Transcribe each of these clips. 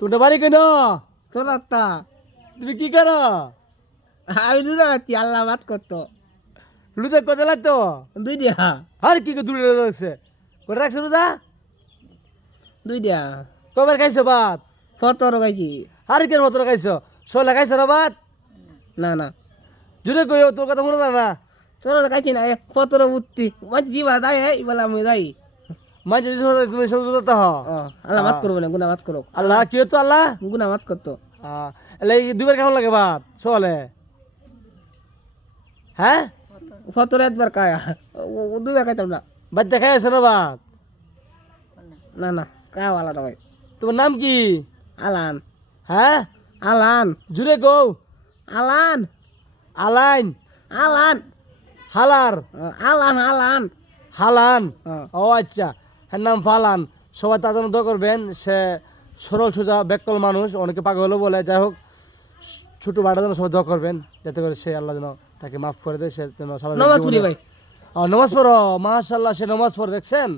তোটা বাড়ি কেন? তোর একটা তুমি কি করো? আমি রোজা রাখছি, আল্লাহ বাদ করতো রোজা কত লাগতো? 2 দিয়া আর কি দূরে রয়েছে করে রাখছো রোজা? 2 দিয়া কবার খাইছো ভাত? 17 খাইছি। আর কি মতো খাইছো? শোলা খাইছো না ভাত? না না জুড়ে কই তোর কথা মনে যায় না? তোর খাইছি না 17 উঠতি মাঝে দিবা দাই এবার আমি যাই। মাঝে তুমি সব রোজা হ। আল্লাহ মাত করবো না, গুনা মাত করো। আল্লাহ কি হতো আল্লাহ? গুনা মাত করতো। এলে দুবার কেমন লাগে ভাত চলে? হ্যাঁ 17 একবার কায়া 2 বার খাইতাম না। বাদ দেখাই আছো না ভাত? না না কায়া আলাদা ভাই। তোমার নাম কি? আলান হ্যাঁ আলান জুড়ে গো। আলান আলাইন আলান হালার আলান আলান হালান। হ্যাঁ। ও আচ্ছা, হ্যাঁ নাম ফালান। সবাই তার জন্য দোয়া করবেন। সে সরল সোজা ব্যাকল মানুষ, অনেকে পাগলও বলে। যাই হোক, ছোটো ভাইটার জন্য সবাই দোয়া করবেন, যাতে করে সে আল্লাহ যেন তাকে মাফ করে দেয়। সে যেন সবাই নমাজ পড়ি ভাই। নমাজ পড়ো। মাশাল্লাহ, সে নমাজ পড়ে দেখছেন।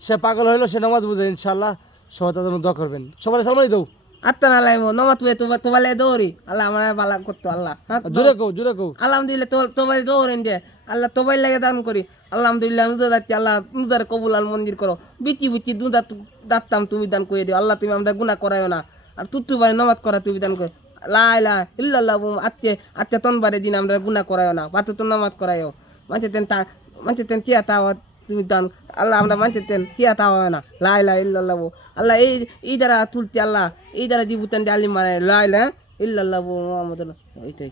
সে পাগল হইলো, সে নমাজ বুঝে। ইনশাল্লাহ সবাই তার জন্য দোয়া করবেন। সবাই সালমানি দাও। আত্মা না লাইমো নমাজ পড়ে তোমার লাই দৌড়ি আল্লাহ আমার বালা করতো আল্লাহ। জোরে কও, জোরে কও। আলহামদুলিল্লাহ তোমার দৌড়েন যে আল্লাহ তোমার লাগে দান করি। আলহামদুলিল্লাহ নুদা যাচ্ছি, আল্লাহ নুদার কবুল আল মন্দির করো। বিচি বিচি দুধা দাঁততাম তুমি দান করে দিও আল্লাহ। তুমি আমরা গুনাহ করাইও না। আর তুতু বারে নমাজ করা তুমি দান করো। লা ইল্লাল্লাহ আত্মে আত্মে তনবারে দিন আমরা গুনাহ করাইও না। পাতে তো নমাজ করাইও মানতে তেন টিয়া তাওয়া তুমি দান আল্লাহ। আমরা মানতে তেন টিয়া তাওয়া না। লা ইল্লাল্লাহ আল্লাহ এই দ্বারা তুলতে আল্লাহ এই দ্বারা দিবুতান আলিম মানে লা ইল্লাল্লাহ মুহাম্মাদুর এইটাই।